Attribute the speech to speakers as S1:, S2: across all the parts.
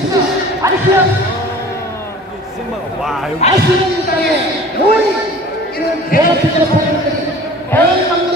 S1: 아리스 아리스 와 여기 아시는 땅에 노인 이런 대학교
S2: 졸업하는 분들이 아. 대학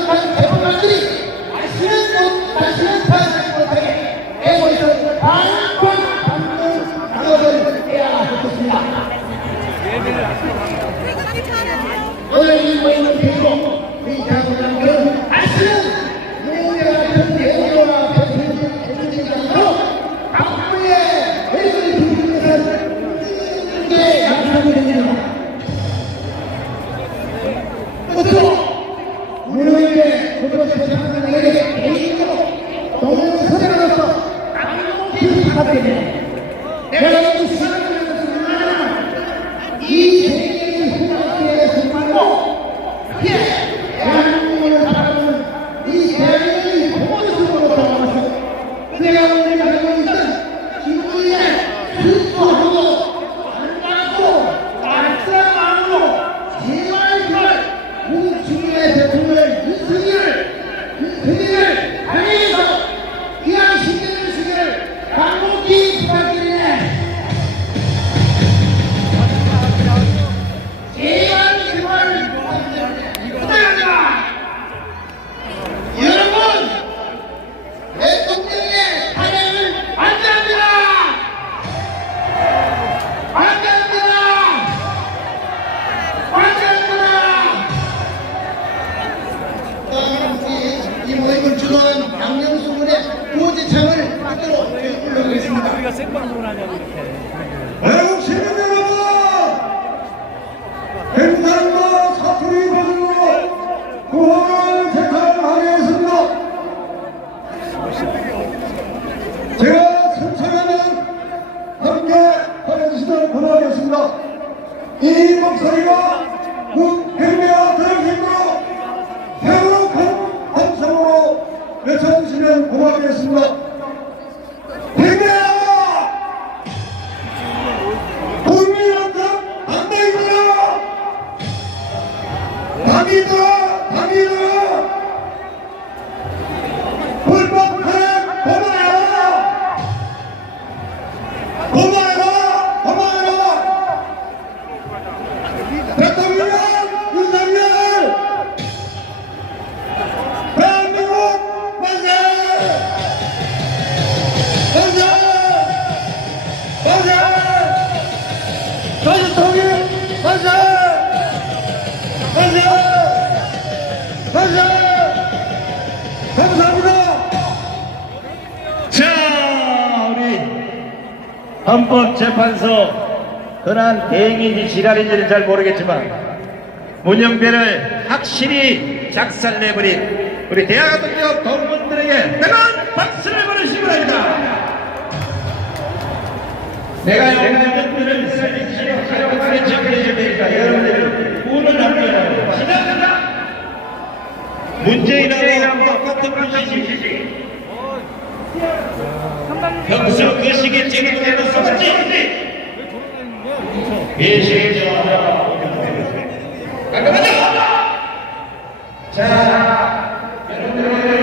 S2: Ele
S3: é do sangue. 헌법재판소 그한 대행인지 지랄인지는 잘 모르겠지만 문영배를 확실히 작살내버린 우리 대학학교 동문들에게 뜨거운 박수를 보내시기 바랍니다. 내가 영국들을 지역하게 정리해 드리니까 여러분들 운을 남겨라. 지나가라. 문재인하고 똑같은 분이시지. 평소
S4: 의식이 제공되는 성지? 의식이 제공되는 성지 자, 여러분들.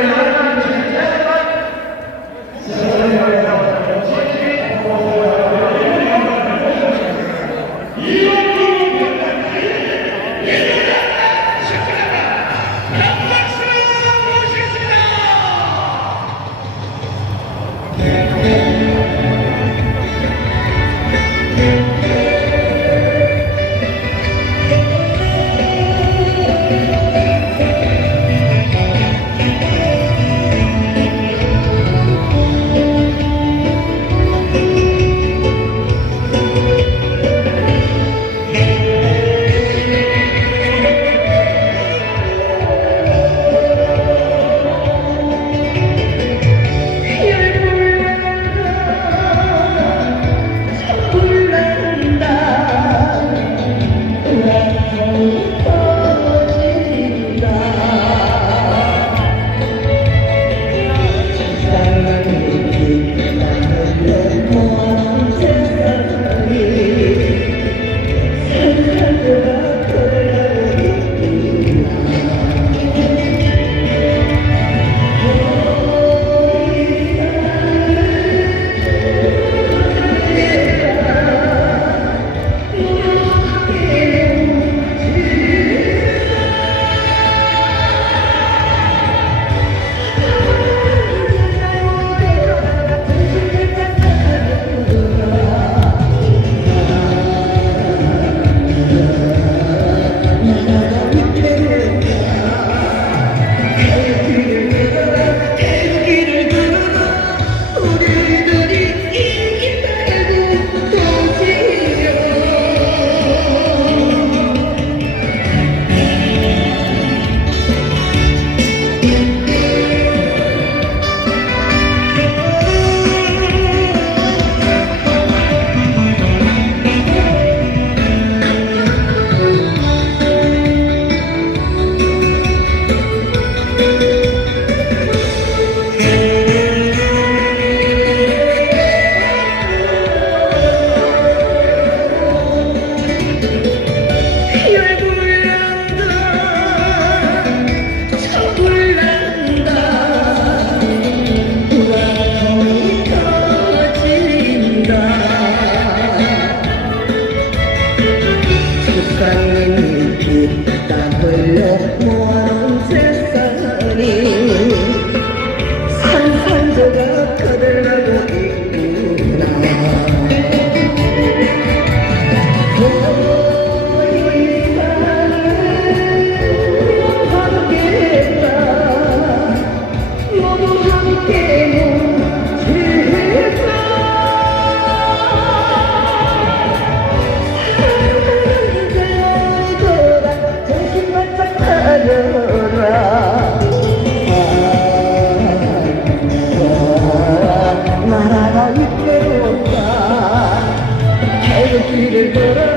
S4: 나라가
S5: 있겠다 계속 길을 걸어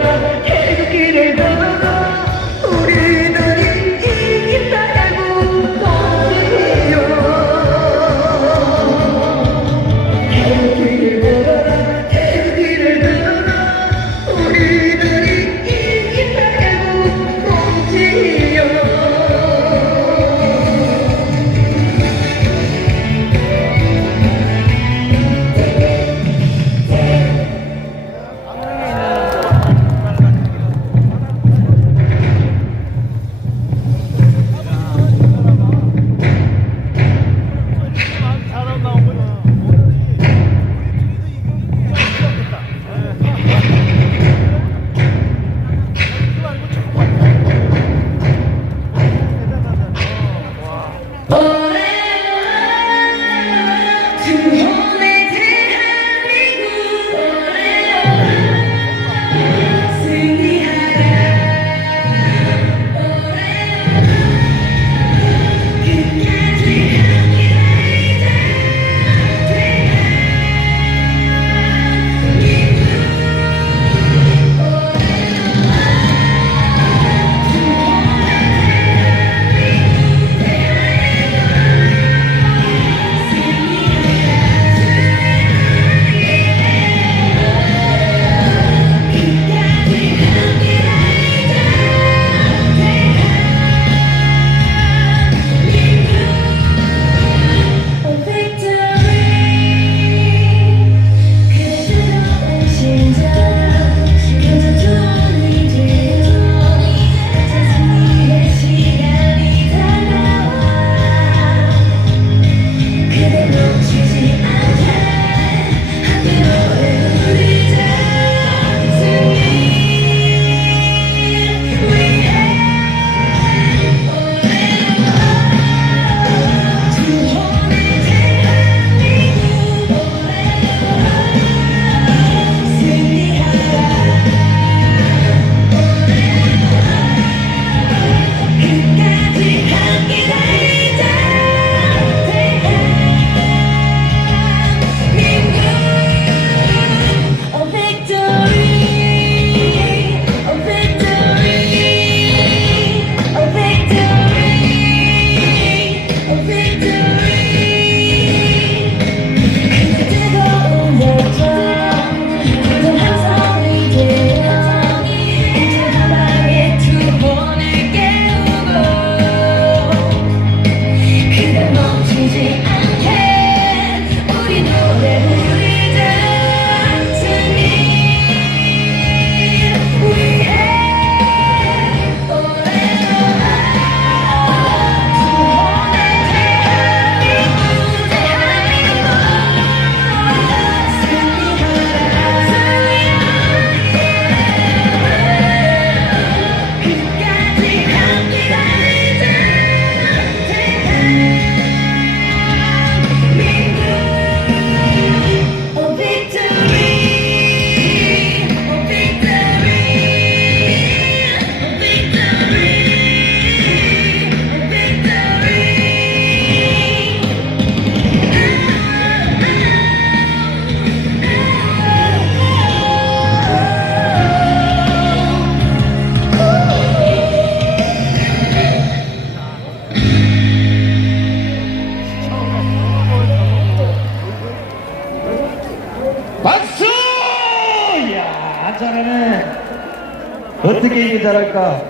S5: 잘할까?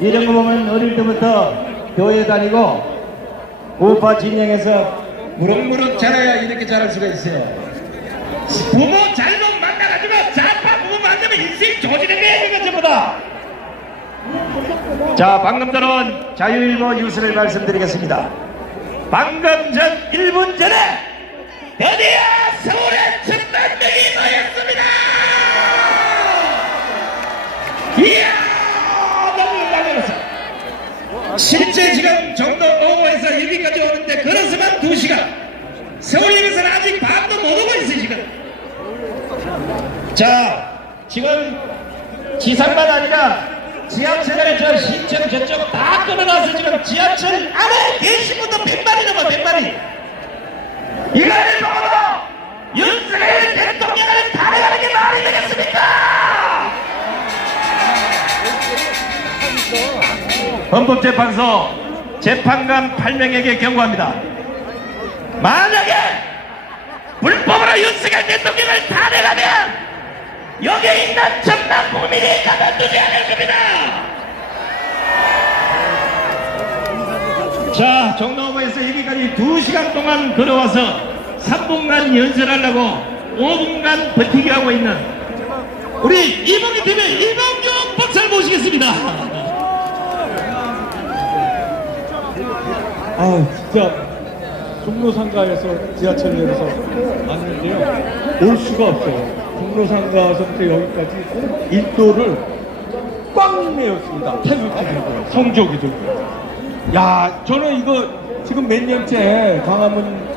S5: 이런 거 보면 어릴 때부터 교회 다니고 우파 진영에서 무럭무럭 자라야 이렇게 잘할 수가 있어요.
S3: 부모 잘못 만나가지고 자파 부모 만나면 인생 조지는 거야 이거 전부 다
S5: 자, 방금 전은 자유일보 뉴스를 말씀드리겠습니다. 방금 전 1분 전에
S3: 드디어 서울의 천만 명이 모였습니다 이야 너무 놀랐어 실제 지금 정도 오후에서 여기까지 오는데 걸어서만 2시간. 서울역에서는 아직 반도 못 오고 있어요 지금.
S5: 자, 지금 지상만 아니라 지하철에 저 신청 저쪽 다 끊어놔서 지금. 지하철 안에 계신 분도 100마리 넘어 100마리 이거를 보고?
S3: 윤석열 대통령을 탄핵하는 게 말이 되겠습니까? 헌법재판소 재판관 8명에게 경고합니다. 만약에 불법으로 윤석열 대통령을 탄핵하면 여기에 있는 전남 국민이 가만두지 않을 겁니다. 자, 종로구에서 여기까지 2시간 동안 걸어와서 3분간 연설하려고 5분간 버티기 하고 있는 우리 이봉기 팀의 이봉규 박사를 모시겠습니다.
S6: 아 진짜 종로상가에서 지하철 내려서 왔는데요. 올 수가 없어요. 종로상가서부터 여기까지 인도를 꽉 메웠습니다. 태극기 들고 성조기 들고 야 저는 이거 지금 몇 년째 광화문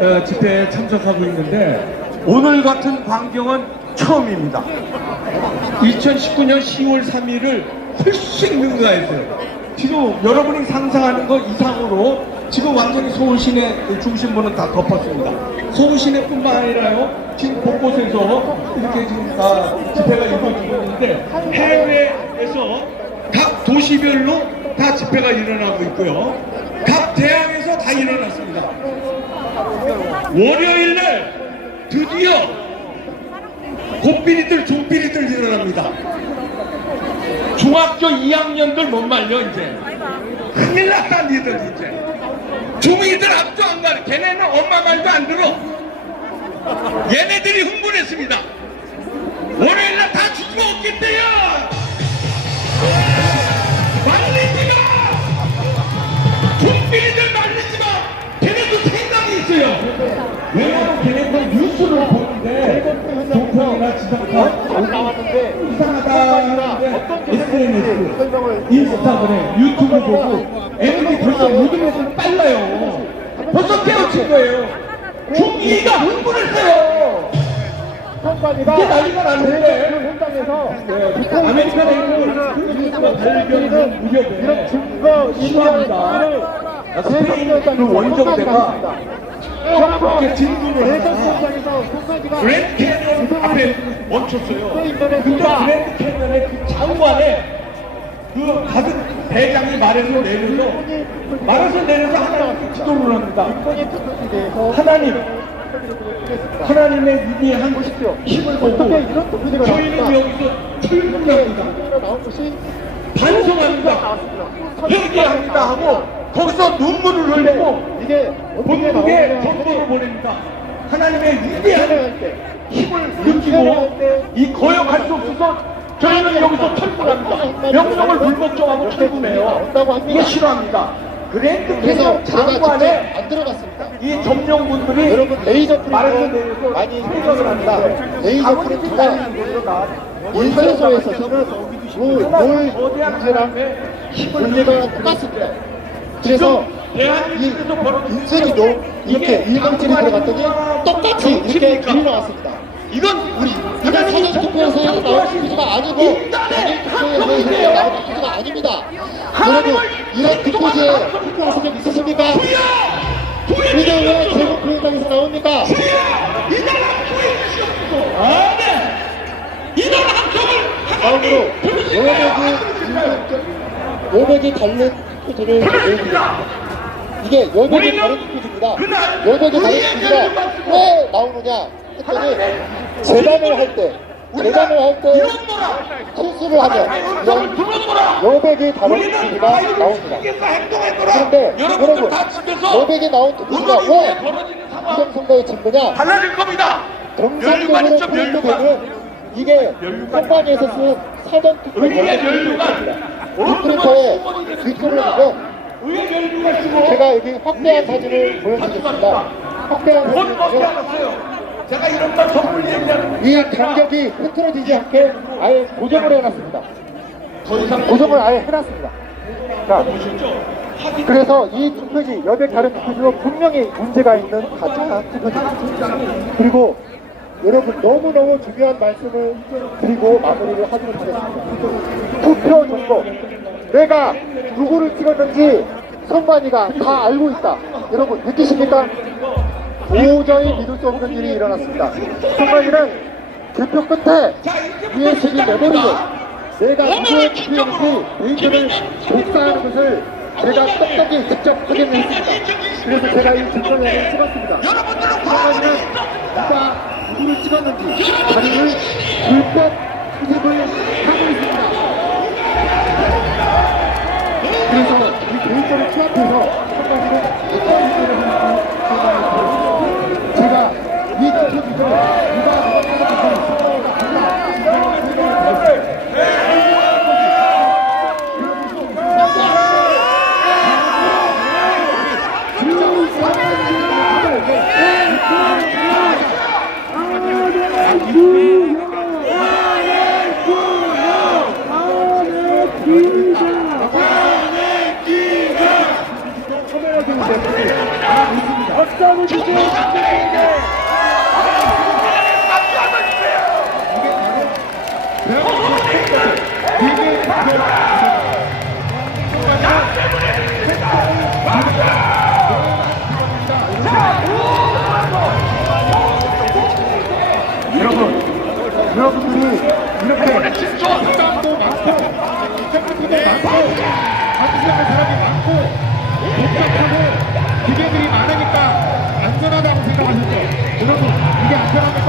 S6: 어, 집회에 참석하고 있는데 오늘 같은 광경은 처음입니다. 2019년 10월 3일을 훨씬 능가했어요. 지금 여러분이 상상하는 것 이상으로 지금 완전히 서울 시내 중심부는 다 덮었습니다. 서울 시내 뿐만 아니라요. 지금 곳곳에서 이렇게 지금 다 집회가 이루어지고 있는데 해외에서 각 도시별로 다 집회가 일어나고 있고요. 각 대학에서 다 일어났습니다. 월요일 날 드디어 곱비리들 종비리들 일어납니다. 중학교 2학년들 못 말려 이제. 큰일 났다 니들 이제. 중이들 앞도 안 가려 걔네는 엄마 말도 안 들어. 얘네들이 흥분했습니다. 월요일날 다 죽고 없겠대요 말리지마! 곰비리들 말리지마! 걔네도 생각이 있어요. 왜냐면 걔네들 뉴스를 보는데 동평이나 지상파 이상하다 하는데 SNS 인스타그램 유튜브 보고 애들이 벌써 모든 애들 빨라요. 벌써 깨우친 거예요. 중이가 흥분했어요. 이게 난리가 났는데. 아메리칸 행동을 발견한 무렵에 증거 인정합니다. 스페인 원정대가 진군을 해서 그랜드 캐년 앞에 멈췄어요. 근데 그랜드 캐년의 그 장관에 그 가득 대장이 말해서 내려서 말해서 내려서 하나님께 기도를 합니다. 하나님, 하나님의 위대한 힘을 보고 저희는 여기서 출근합니다. 반성합니다. 회개합니다 하고 거기서 눈물을 흘리고 본국에 정보를 보냅니다. 하나님의 위대한 힘을 느끼고 이 거역할 수 없어서 저희는 여기서 철분합니다. 명령을 불복종하고 철분해요. 이거 싫어합니다. 그랜드
S1: 그래서 제가 직접
S6: 장관의
S1: 안 들어갔습니다.
S6: 이 점령군들이
S1: 여러분 레이저
S6: 내려서
S1: 많이
S6: 생각을 합니다.
S1: 레이저
S6: 곳으로가
S1: 일선소에서는 롤 문제랑 문제가 똑같습니다. 그래서 이 인쇄기도 이렇게 일방적이 들어갔더니 똑같이 이렇게 길이 나왔습니다.
S6: 이건 우리
S1: 이건 사전 투표에서 나온 투표가 아니고 당일 투표에서 나온 투표가 아닙니다. 여러분 이런 투표지에 투표하신 적 있으십니까? 이게 왜 제국 민당에서 나옵니까?
S6: 이 나라 구해주시옵소서. 아, 네. 이 나라 합성을
S1: 다음으로 여백 요백이 달른 투구들을 보여드립니다. 이게 요백이 다른 투구입니다. 요백이 다른 투구가 왜 나오느냐 했더니 재단을 할 때, 재단을 할 때 실수를 하면 이런 요백이 다른 투구가 나옵니다. 그런데 여러분, 요백이 나온 투구가 왜 부정선거에 진느냐
S6: 달라질 겁니다.
S1: 정상적으로 풀리게 되면 이게 선관위에서 쓴 400피까지 열립니다.
S6: 500m의 뒷골로서
S1: 제가 여기 확대한 사진을 보여드리겠습니다. 확대한
S6: 사진이죠. 제가 이런 걸 선물 얘기하는
S1: 이 간격이 흐트러지지 않게 아예 고정을 해놨습니다. 고정을 아예 해놨습니다. 자, 그래서 이 투표지, 여백 다른 투표지로 분명히 문제가 있는 가짜 투표지입니다. 그리고 여러분 너무너무 중요한 말씀을 드리고 마무리를 하도록 하겠습니다. 투표 정보. 내가 누구를 찍었는지 선관위가 다 알고 있다. 여러분 느끼십니까? 도저히 믿을 수 없는 일이 일어났습니다. 선관위는 개표 끝에 USB를 내버리고 내가 누구의 투표인지 데이터를 복사하는 것을 제가 똑똑히 직접 확인했습니다. 그래서 제가 이 증거를 찍었습니다. 선관위는 누가 누구를 찍었는지 자리를 불법 수집을 하고 있습니다. 그래서 이 데이터를 취합해서 선관위는 어떤 일을 하는지 제가 이 기준을 여러분들이 이렇게 사람도 많고, 점프도 많고, 안전한 사람이 많고, 복잡하고, 기계들이 많으니까 안전하다고 생각하셨죠? 여러분, 이게 안전합니까?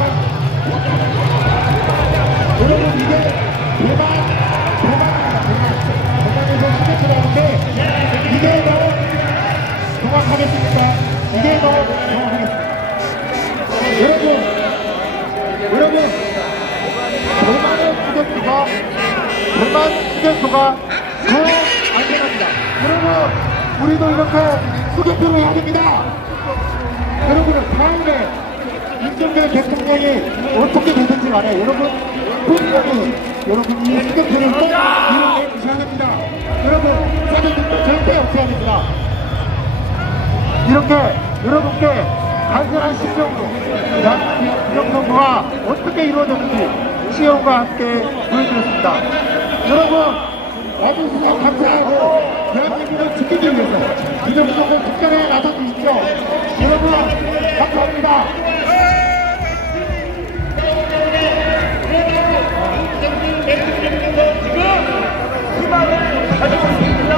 S1: 여러분, 이게 대박, 대박입니다, 대박. 대박에서 시계처럼 하는데, 이게 더 정확하겠습니까? 이게 더 정확하겠습니다. 여러분, 여러분, 휴게소가, 대만 휴게소가 더 안전합니다. 여러분, 우리도 이렇게 휴게소를 해야 됩니다. 여러분은 다음에 윤석열 대통령이 어떻게 되든지 간에 여러분, 분명히 여러분 이 휴게소를 꼭 이용해 주셔야 됩니다. 여러분, 사장님도 절대 없어야 됩니다. 이렇게 여러분께 간절한 심정으로 부정선거가 어떻게 이루어졌는지 시험과 함께 보여드렸습니다. 여러분 와주셔서 같이 하고 대한민국을 지키기 위해서 이정도로 특별히 나서주십시오. 여러분 감사합니다.
S3: 지금 희망을 가지고 있습니다.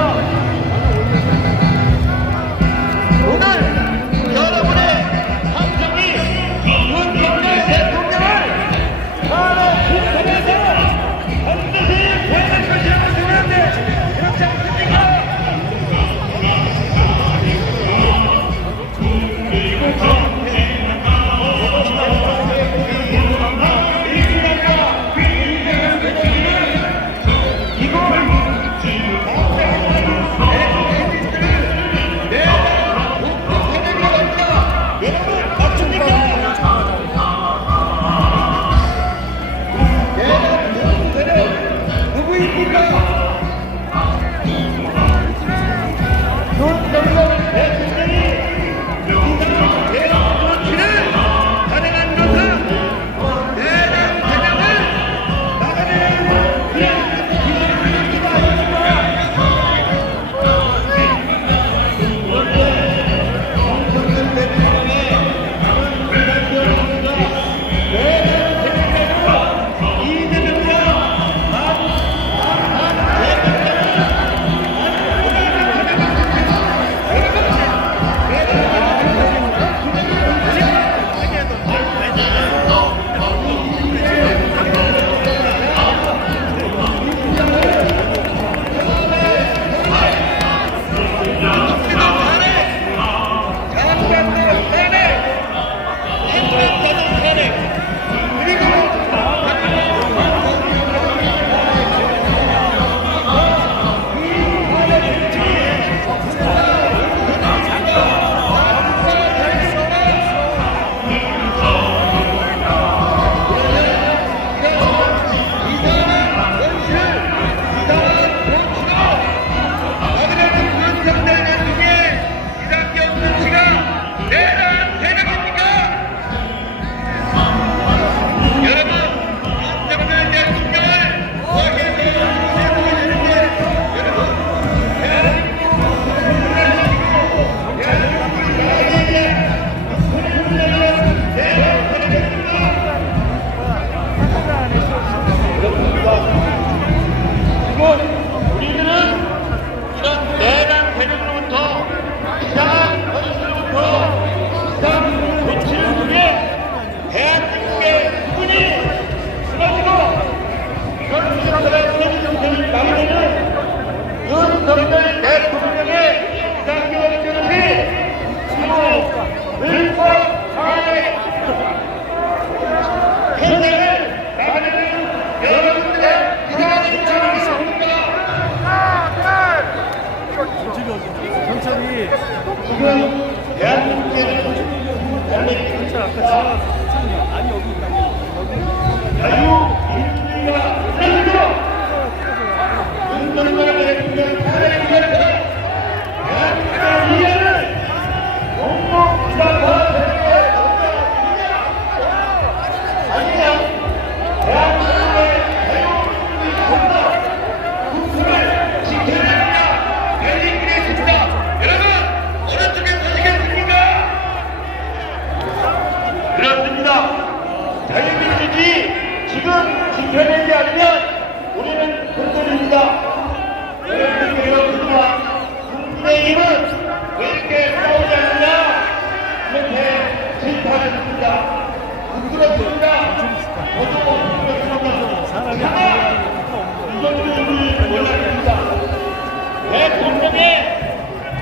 S3: 제 본명에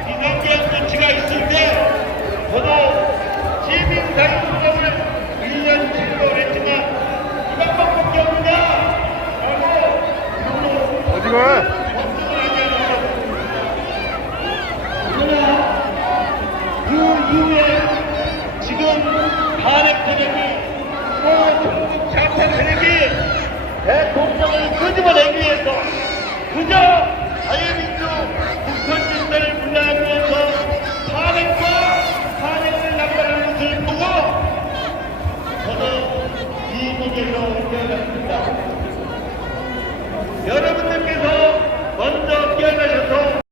S3: 이명기한 조치가 있는데 저도 시민사회운동을 1년 지도를 했지만 이방법밖에 없느냐 라고 어디 가? 대통령을 끄집어내기 위해서 그저 Yarın